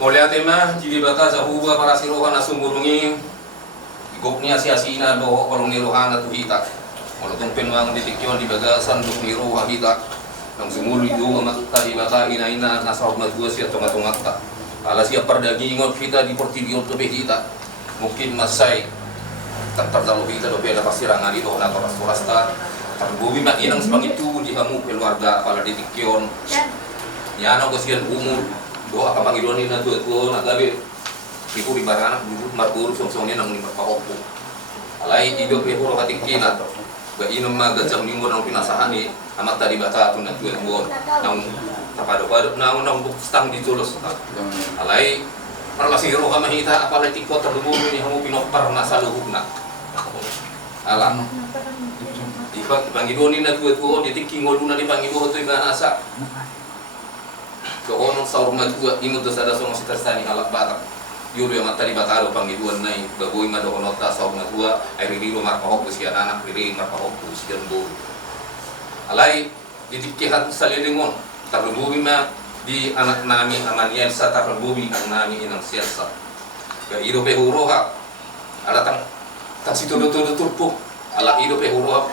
Mulai tema jadi bata zahuba para sirohan asumurungi goknya sia-sia do kalau nirohan atau hita. Kalau tumpen mang ditikyon di bagasan duk niroha hita. Nang sumulu itu makta di bata ina nasahub madua sia tonga-tonga ta. Ala siap perdagingon kita di portidio to hita. Mungkin masai terlalu hita do beda pasirangan itu na rasta. Terbubi mak inang sepang itu dihamu keluarga kala ditikyon. Ya no kesian umur doa kapag idonin na tuwa na gabi ibu ibarana duduk marburu song-songnya nang lima pahopo alai ido pe huro katikina ga inom ma gajam nimbo nang pinasahani amat tadi bata tun na tuwa buon nang tapado nang stang di tulos alai parlasing ro ka mahita apalay tikko terluburo ni hamu pinopar na saluhugna alam di pangidonin na tuwa ditikking ngoluna di pangibo to ibanasa Koonong sa rumah juga inut dosa ada somong sitasani halak batak. Yuro yang matari bataro panggiduan nai bagoy madokonota sa rumah tua ay riro marpahok siya anak riri marpahok siya bo. Alay ditikkihat sa lilingon tarlububi ma di anak nami amanian sa tarlububi ang nami inang siyasa. Ga iro pe huroha alatang tasitudo-tudo turpuk ala iro pe huroha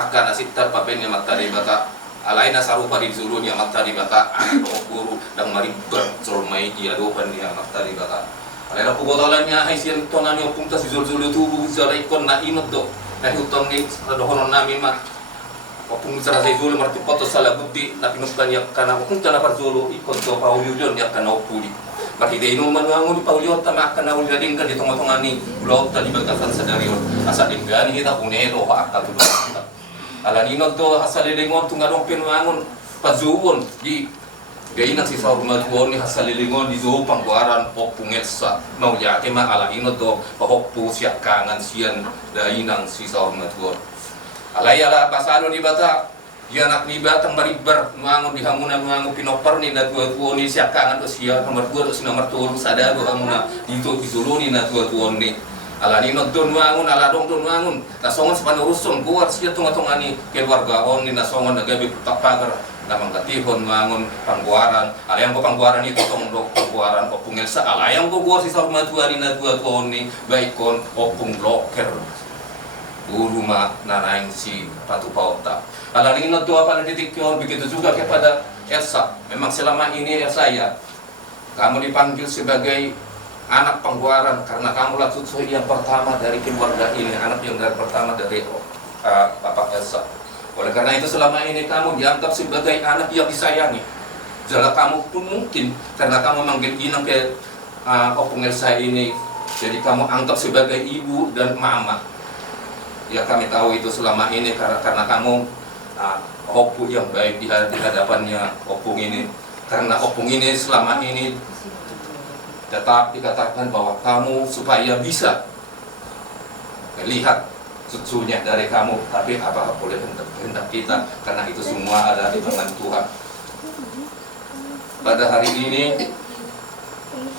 akan asitar papen yang matari batak alai na sarupa di zulu ni amat tadi bata anak guru dan maribber solmai dia dopan dia amat tadi bata alai na pugotalannya hai sian tonani opung tas zulu tu bu zara ikon na inot do na hutong ni dohonon namin ma opung zara sai zulu marti poto sala budi na pinuskan yak kana opung tana par zulu ikon to paulion yak kana opudi Bagi de inuman wangun paulion tama kana ul gading kan di tongotongani ulot tadi bagasan sadario asa dinggani kita punero akta tu ala ninot do hasalilingon tungadong pinuangon pazuwon di gainak si sa rumah ni hasalilingon di zo pangwaran o pungetsa mau yake ma ala inot do pahokpo siya kangan siyan dainang si sa rumah alay ala pasano di bata di anak ni batang maribber nuangon di hamuna nuangon pinopar ni na tuwa ni siya kangan do siya nomor 2 do si nomor 3 sada do hamuna dito izuluni na tuwa ni ala ninot don wangun ala dong don wangun nasongon sepanuruson buat siya tunga-tungani keluarga on ni nasongon nagabi pagar namang katihon wangun pangguaran ala yang ko pangguaran itu tong do pangguaran opung elsa ala yang ko buat si sa rumah tua na tua ni baikon opung loker guru ma nanaing si Ratu Pauta ala ninot do apa na ditikyon begitu juga kepada Elsa memang selama ini Elsa ya kamu dipanggil sebagai anak pangguaran karena kamulah cucu yang pertama dari keluarga ini, anak yang pertama dari Bapak Elsa. Oleh karena itu selama ini kamu dianggap sebagai anak yang disayangi. Jala kamu pun mungkin karena kamu manggil inang ke opung Elsa ini, jadi kamu anggap sebagai ibu dan mama. Ya kami tahu itu selama ini karena kamu opung yang baik di hadapannya opung ini. Karena opung ini selama ini tetap dikatakan bahwa kamu supaya bisa melihat cucunya dari kamu, tapi apa boleh hendak kita karena itu semua ada di tangan Tuhan. Pada hari ini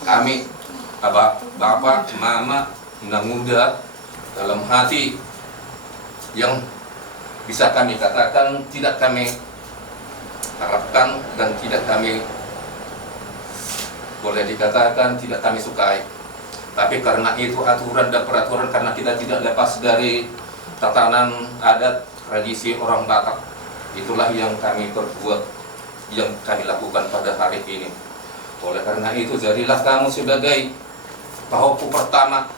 kami bapak, mama, anak muda dalam hati yang bisa kami katakan tidak kami harapkan dan tidak kami boleh dikatakan tidak kami sukai, tapi karena itu aturan dan peraturan karena kita tidak lepas dari tatanan adat tradisi orang Batak, itulah yang kami perbuat, yang kami lakukan pada hari ini. Oleh karena itu jadilah kamu sebagai pahopu pertama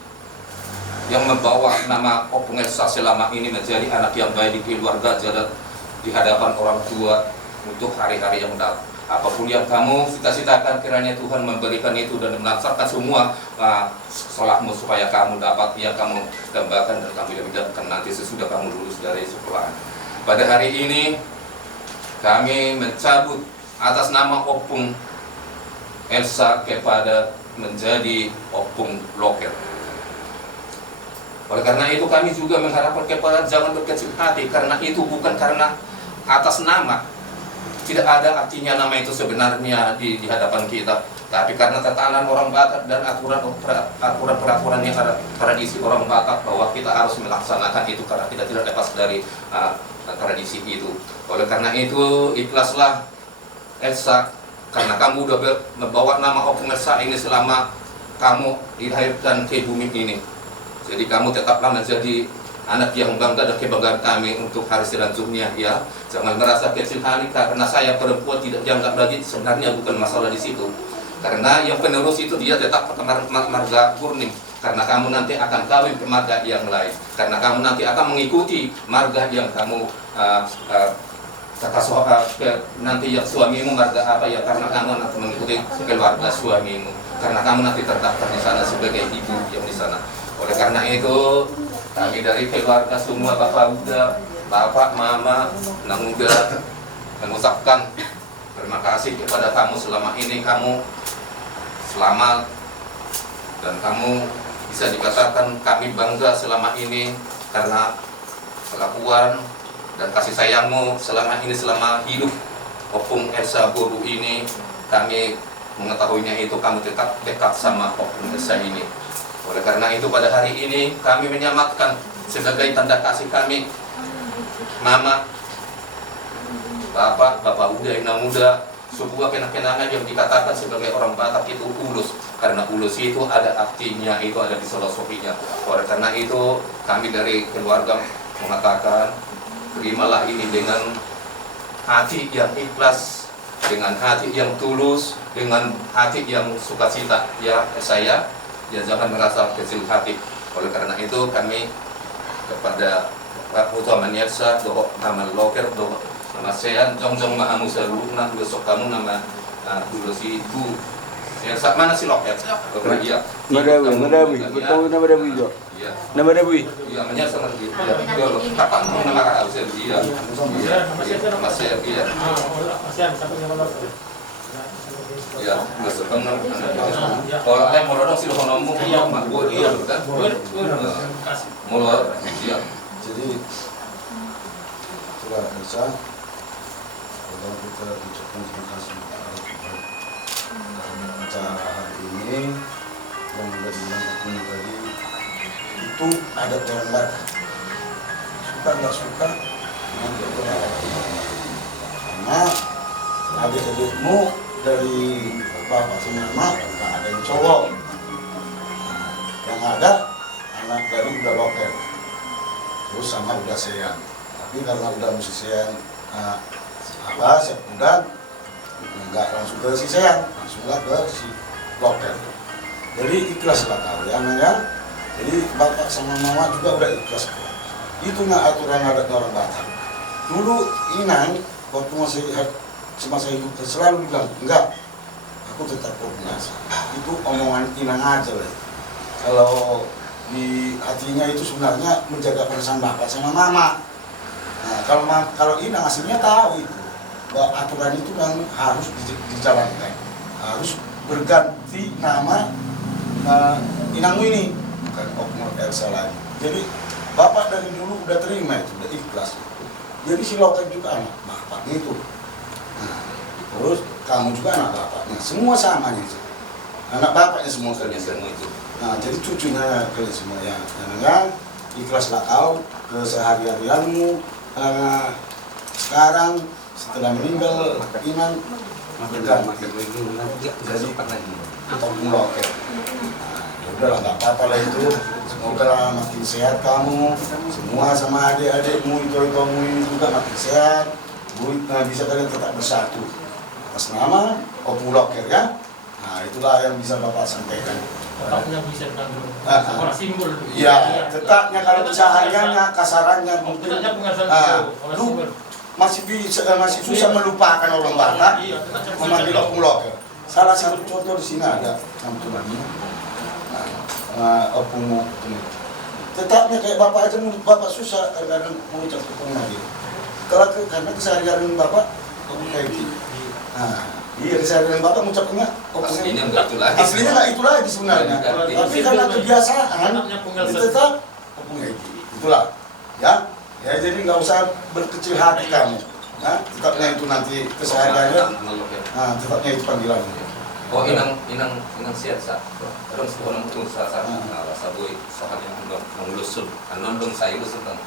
yang membawa nama Opung Elsa selama ini menjadi anak yang baik di keluarga jalan di hadapan orang tua untuk hari-hari yang datang. Apapun yang kamu cita-citakan kiranya Tuhan memberikan itu dan melancarkan semua salahmu supaya kamu dapat yang kamu dambakan dan kamu dapatkan nanti sesudah kamu lulus dari sekolah. Pada hari ini kami mencabut atas nama Opung Elsa kepada menjadi Opung Loker. Oleh karena itu kami juga mengharapkan kepada jangan berkecil hati karena itu bukan karena atas nama. Tidak ada artinya nama itu sebenarnya di hadapan kita, tapi karena tatanan orang Batak dan aturan-peraturan yang ada tradisi orang Batak bahwa kita harus melaksanakan itu karena kita tidak lepas dari tradisi itu. Oleh karena itu ikhlaslah Elsa karena kamu udah membawa nama Opung Esa ini selama kamu dilahirkan ke bumi ini. Jadi kamu tetaplah menjadi anak yang bangga dan kebanggaan kami untuk hari selanjutnya ya. Jangan merasa kecil hati karena saya perempuan tidak dianggap lagi, sebenarnya bukan masalah di situ. Karena yang penerus itu dia tetap marga Burning. Karena kamu nanti akan kawin ke marga yang lain. Karena kamu nanti akan mengikuti marga yang kamu nanti yang suamimu marga apa ya, karena kamu nanti mengikuti keluarga suamimu. Karena kamu nanti terdaftar di sana sebagai ibu yang di sana. Oleh karena itu, kami dari keluarga semua Bapak Uda, Bapak, Mama, Nang Uda mengucapkan terima kasih kepada kamu selama ini kamu selamat dan kamu bisa dikatakan kami bangga selama ini karena kelakuan dan kasih sayangmu selama ini, selama hidup Opung Esa Boru ini. Kami mengetahuinya itu kamu tetap dekat sama Opung Esa ini. Oleh karena itu pada hari ini kami menyamatkan sebagai tanda kasih kami Mama, Bapak Uda, Inang Muda, sebuah kenang-kenangan yang dikatakan sebagai orang Batak itu ulus. Karena ulus itu ada artinya, itu ada di filosofinya. Oleh karena itu kami dari keluarga mengatakan terimalah ini dengan hati yang ikhlas, dengan hati yang tulus, dengan hati yang sukacita ya saya. Ya jangan merasa kecil hati. Oleh karena itu kami kepada Pak Utama Niasa, doa nama loker, doa nama saya, jong mahamu seruna, besok kamu nama dulu si ibu. Yang mana si loker? Iya. Madawi, betul nama Madawi juga. Iya. Nama Madawi. Iya, menyasa lagi. Iya. Kapan nama kau iya. Iya. Masih iya. Ya, besok kan kalau kayak mau dong sih honomu mak gue iya kan mulai iya. Jadi setelah Esa, kalau kita ucapkan terima kasih acara hari ini yang menjadi yang tadi itu adat orang Batak, suka nggak suka dengan beberapa karena adik-adikmu dari bapak sama mama nggak ada yang cowok, yang ada anak dari udah loker terus sama udah sean, tapi karena udah musisian siap udah nggak langsung ke si sean, langsunglah ke si loker. Jadi ikhlas lah kalian ya, jadi bapak sama mama juga udah ikhlas. Itu nggak aturan adat orang Batak. Dulu Inang waktu masih semasa hidup selalu bilang, enggak, aku tetap koordinasi. Itu omongan Inang aja lah. Kalau di hatinya itu sebenarnya menjaga perasaan bapak sama mama. Nah, kalau Inang aslinya tahu itu, bahwa aturan itu kan harus dijalankan, harus berganti nama Inangmu ini, bukan Opung Esa lagi. Jadi bapak dari dulu udah terima itu, udah ikhlas. Jadi si loker juga anak bapaknya itu. Nah, terus kamu juga anak bapaknya, semua sama nih, anak bapaknya semua kalian semua itu. Nah, jadi cucunya kalian semua ya, kan ikhlaslah kau kesehari-harianmu. Sekarang setelah meninggal Inang berganti jadi Opung Loker. Nah, ya udahlah nggak apa-apa lah itu. Semoga makin sehat kamu, semua sama adik-adikmu itu ini juga makin sehat. Bisa kalian tetap bersatu atas nama Opung Loker ya. Nah itulah yang bisa bapak sampaikan. Tetapnya bisa orang simbol. Iya, tetapnya kalau kesehariannya, kasarannya mungkin lu masih susah melupakan orang Batak memanggil Opung Loker. Salah satu contoh di sini ada campurannya Opung. Tetapnya kayak bapak aja, mulut bapak susah kadang-kadang mengucap Opung lagi. Karena keseharian bapak Opung kayak gitu. Nah, iya keseharian bapak mengucapnya Opung. Aslinya enggak itu lagi. Aslinya nggak itu lagi sebenarnya. Tapi karena kebiasaan tetap Opung kayak gitu. Itulah, ya. Ya jadi nggak usah berkecil hati kamu. Nah, tetapnya itu nanti kesehariannya. Nah, tetapnya itu panggilannya. Oh inang siasa, terus orang itu sasa, sabui soal yang mengulusun, anondong saya ulusun kan.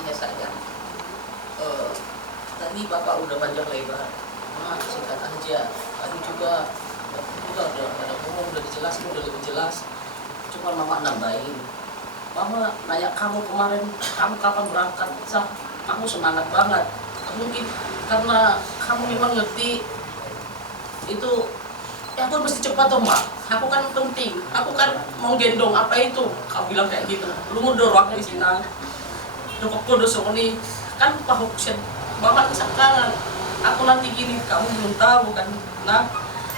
Iya saja. Tadi bapak udah panjang lebar mak sikat aja. Tadi juga udah ada umum, udah dijelasin, udah lebih jelas. Cuma mama nambahin. Mama nanya kamu kemarin, kamu kapan berangkat? Sah, kamu semangat banget. Mungkin karena kamu memang ngerti itu, ya aku mesti cepat tuh mak. Aku kan penting, aku kan mau gendong apa itu. Kamu bilang kayak gitu. Lu mau dorong di sini. Dokter kudus ini kan pahuk sen. Mama kesangkangan. Aku nanti gini, kamu belum tahu kan. Nah,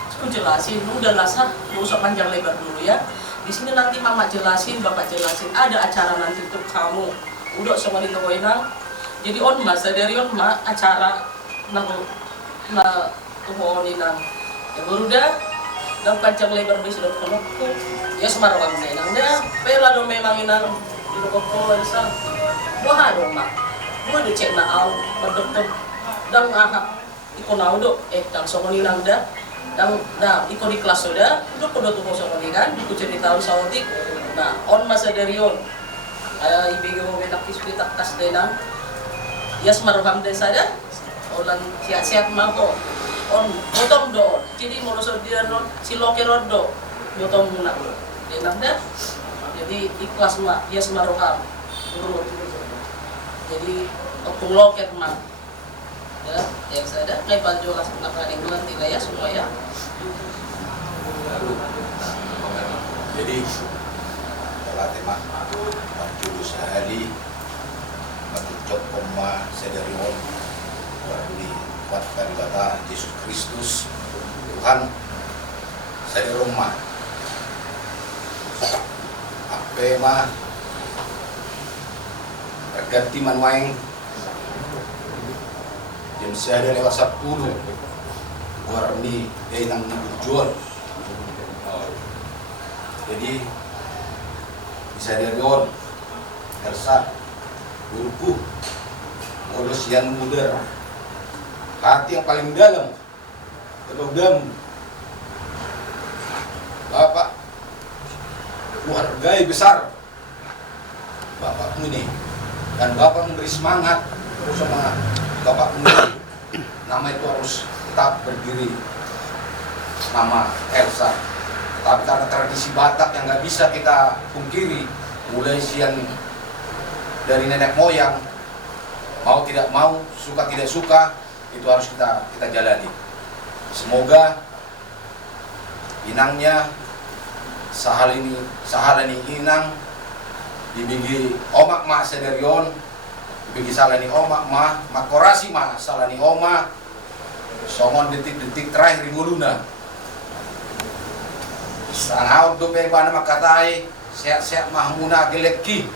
aku jelasin. Udahlah sah, gak usah panjang lebar dulu ya. Di sini nanti mama jelasin, bapak jelasin. Ada acara nanti untuk kamu. Udah sama di Tokoinang. Jadi on mas, dari on ma acara na Tokoinang. Ya baru dah. Dan panjang lebar bisa dapat konokku. Ya semarang menang dah. Pela do memang inang di Toko Inang. Wah dong mak. Gua udah cek na au berdokter. Dan iko na do dan songon inang dah. Dan iko di kelas sudah. Udah kudo tuh songon kan. Iku cerita sawotik. Nah on masa dari on. Ibig mo menak kiswitak tas denang. Ya semarang desa dah. Olan siap-siap mako. On bottom do, jadi mau dia non si loker do, bottom muna, enak dah. Jadi ikhlas mak, dia semaroham, urut. Jadi waktu loker mak, ya, yang saya ada, kayak baju las nakaribuan tidak ya semua ya. Jadi setelah tema baju sehari, batu koma sedarion berdiri kuat kalibata Yesus Kristus Tuhan saya di rumah apa mah terganti manwaeng jam saya ada lewat 10 luar ini dia yang berjual jadi bisa dari on Elsa guruku ngurus yang muda hati yang paling dalam dalam Bapak menghargai besar Bapakmu ini dan Bapak memberi semangat terus sama Bapakmu ini nama itu harus tetap berdiri nama Elsa tapi karena tradisi Batak yang nggak bisa kita pungkiri mulai siang dari nenek moyang mau tidak mau suka tidak suka itu harus kita jalani. Semoga inangnya sahalani inang dibigi omak ma sederion dibigi salani omak ma makorasi ma salani oma songon detik-detik terakhir nguluna sangaw do pe bana makatai seak-seak mahmuna geleki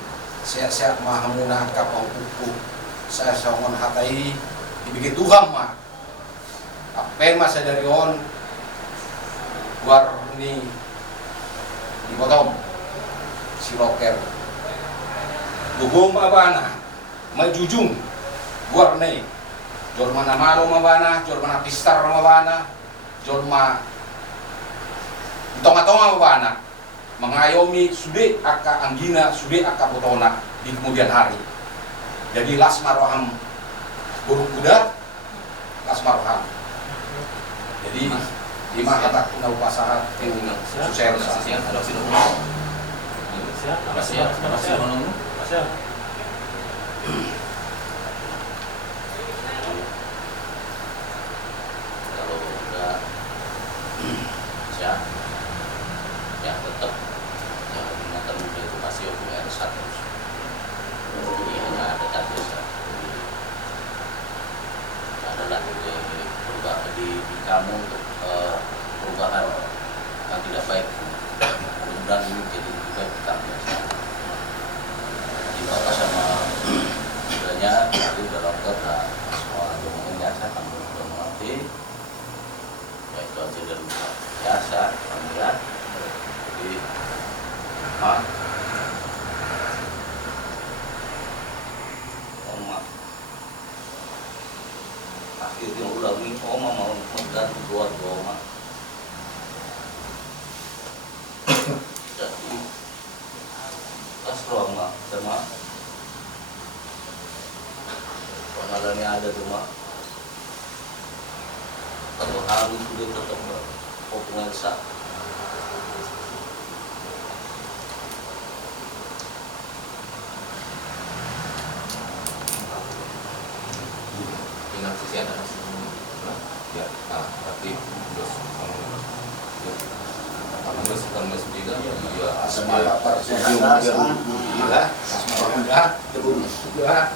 seak-seak mahmuna kapau uku saya songon hatai dibigi Tuhan mah apa masa dari on luar ini dipotong si loker gugum abana majujung luar nih jor mana malo mabana jor mana pistar mabana jor ma tonga-tonga mabana mengayomi sude aka anggina sude aka botona di kemudian hari jadi lasmaroham burung kuda lasmaroham jadi lima kata kuna upasaha susel Kalau udah siap ya tetap jangan ingatan muda itu pasti punya resat terus jadi hanya ada target adalah perubahan di kamu untuk perubahan yang tidak baik mudah-mudahan ini jadi lebih baik di kamu di bapak sama mudanya nanti dalam kota semua ngomongnya saya akan mengerti ya itu aja dari biasa panggilan jadi akhirnya ulang ini oma mau mengganti dua oma jadi pas Roma sama pengalannya ada tuh mak harus sudah tetap hubungan sah. Ingat sisi ada ya, tapi terus tidak ya Sama lapar sehat, gila, sama udah, terus juga.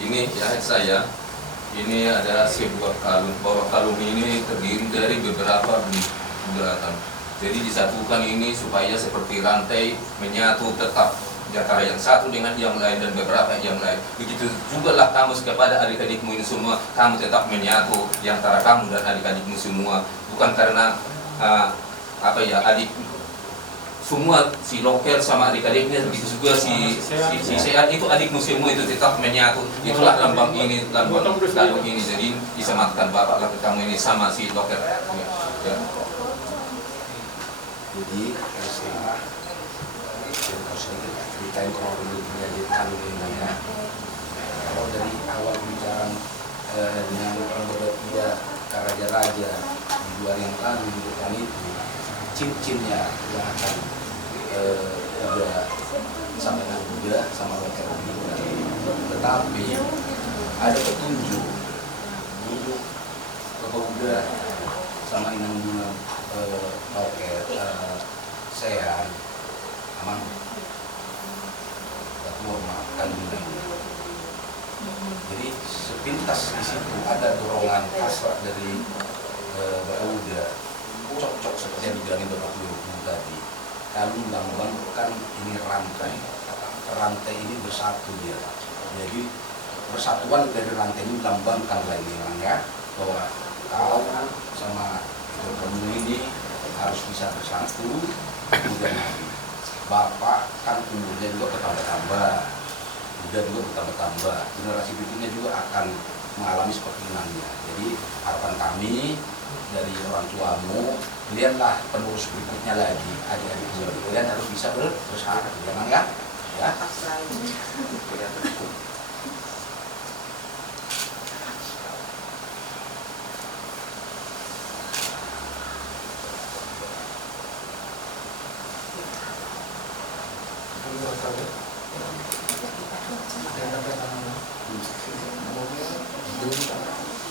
Ini ya saya, ini ada sebuah kalung. Bahwa kalung ini terdiri dari beberapa bulatan. Jadi disatukan ini supaya seperti rantai menyatu tetap di antara yang satu dengan yang lain dan beberapa yang lain. Begitu juga lah kamu kepada adik-adikmu ini semua, kamu tetap menyatu di antara kamu dan adik-adikmu semua. Bukan karena adik semua si Loker sama adik-adiknya, begitu juga si Sehat itu adikmu semua itu tetap menyatu. Itulah lambang ini, lambang kalung ini. Jadi disematkan bapak laki kamu ini sama si Loker. Ya. Jadi saya harus sedikit ceritain kronologinya di kalung ini ya. Kalau dari awal bicara dengan berbeda raja-raja di 2 hari yang lalu di depan itu, cincin-cincinnya yang akan udah sama dengan Buddha sama Loker juga. Tetapi ada petunjuk untuk Buddha sama Inang Bunga Loker Sehan aman kandungan. Jadi sepintas di situ ada dorongan hasrat dari Buddha, cocok seperti yang dibilangin Bapak Guru tadi. Kalau melambangkan ini rantai ini bersatu dia. Jadi persatuan dari rantai ini melambangkan lagi ya, bahwa kau sama kamu ini harus bisa bersatu. Kemudian Bapak kan umurnya juga bertambah-tambah, udah juga bertambah-tambah, generasi berikutnya juga akan mengalami seperti inangnya. Jadi harapan kami dari orang tuamu, lihatlah penerus berikutnya lagi, adik-adik kalian harus bisa bersatu, jangan ya? Ya.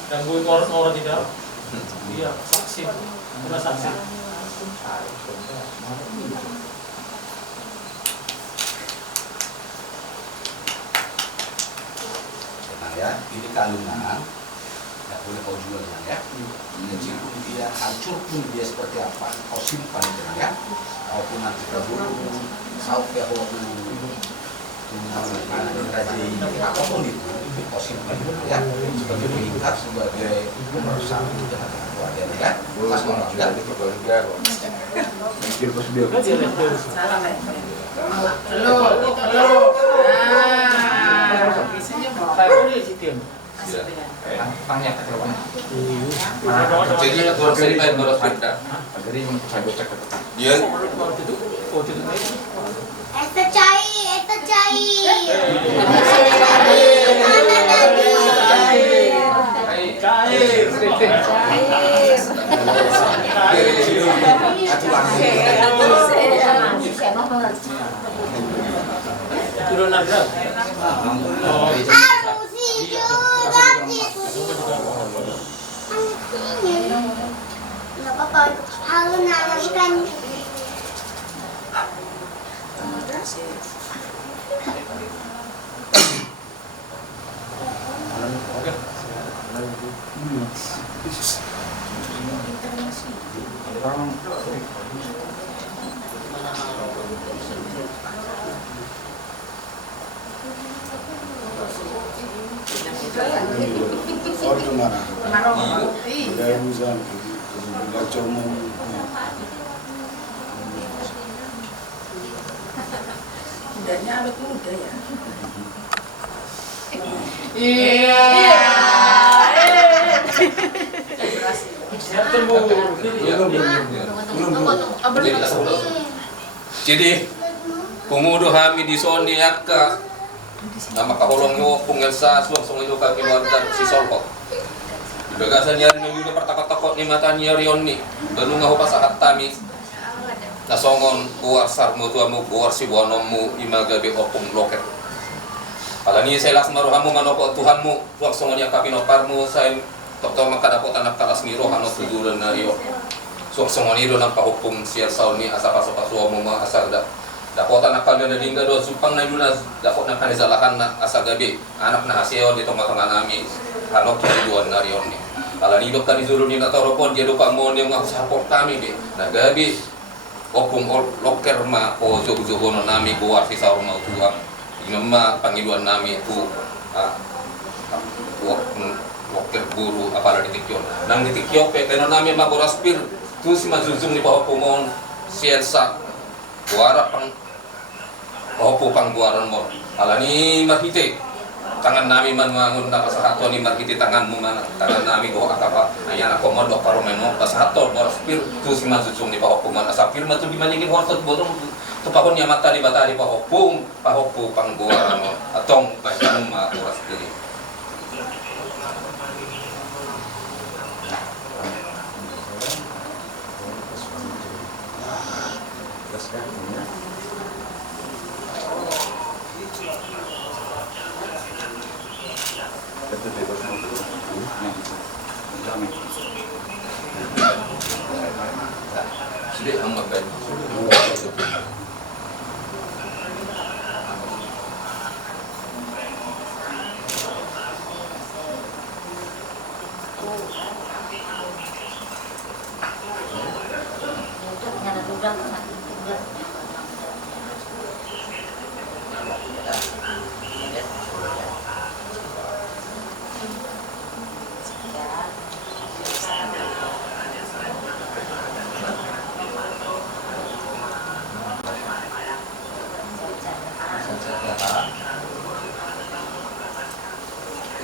Gangguin orang tidak? Iya, saksi. Cuma saksi. Tenang ya, ini kalungan, nggak boleh kau jual ya. Kecil pun dia, hancur pun dia seperti apa, kau simpan ya. Maupun nanti kabur, sampai kau raja ini apapun itu kau simpan ya, sebagai pengikat, sebagai pemersatu dengan keluarga ya. Mas orang ya. Mikir pas dia. Salam ya. Halo. Isinya mau. Saya boleh sitim. Banyak keluarga. Jadi kalau saya main bola sepeda, Jadi saya cek. dia Esta cai. Turun aja. Nggak apa-apa, alun-alun kan. Mudanya awet muda ya. Iya. Berhasil. Jadi kumudo kami di soni akka nama kaholong yo punggelsa langsung itu kaki warga si solkot. Bagasan nyari ni udah pertakot-takot ni mata nyari onni. Belum ngaho pasahat tami. Nasongon buar sarmu tuamu buar si bonomu imaga be opung loket. Ala ni saya las maruhamu manoko Tuhanmu langsung nya kapinoparmu saya tok-tok maka dapat anak kalas miro hanot tujuran nario. Langsung ni do nang pahukum sia sauni asa pasu-pasuamu ma asa dapat anak kalian dingga do supang na duna dapat nak kanizalahan na asa gabe anak na haseo dito matangan nami hanot tujuran nario ni. Ala ni do kan izuru ni nataropon dia lupa mon yang ngau support kami be. Na gabe opung loker ma o jogo-jogo nami buar si saur mau tuang. Inama panggiluan nami itu loker guru apalagi di tikyo. Nang di tikyo pe kena nami maboraspir tu si mazuzung ni bawah pomon sielsa buara pang opo pang buaran mo. Ala ni marhite tangan nami man mangun na pasahato ni marhite tanganmu man tangan nami go akapa ayan ako mo do paro meno pasahato boraspir tu si mazuzung ni bawah pomon asapir matu di maningin hortot bodong tupakon niya mata di batari pahopung pangguaran mo atong pasyang makuras diri. Sudah ang magbaik.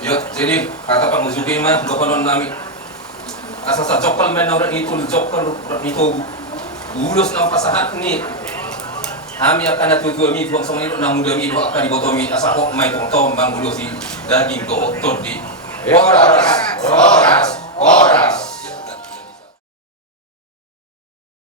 Yo, jadi kata Pak Muzuki mah dokonon nami asa sa jokal men orang itu jokal itu ulus nang pasahat ni kami akan tujuh mi buang song itu nang muda mi akan dibotomi asa kok mai tong bang ulusi daging do otot di oras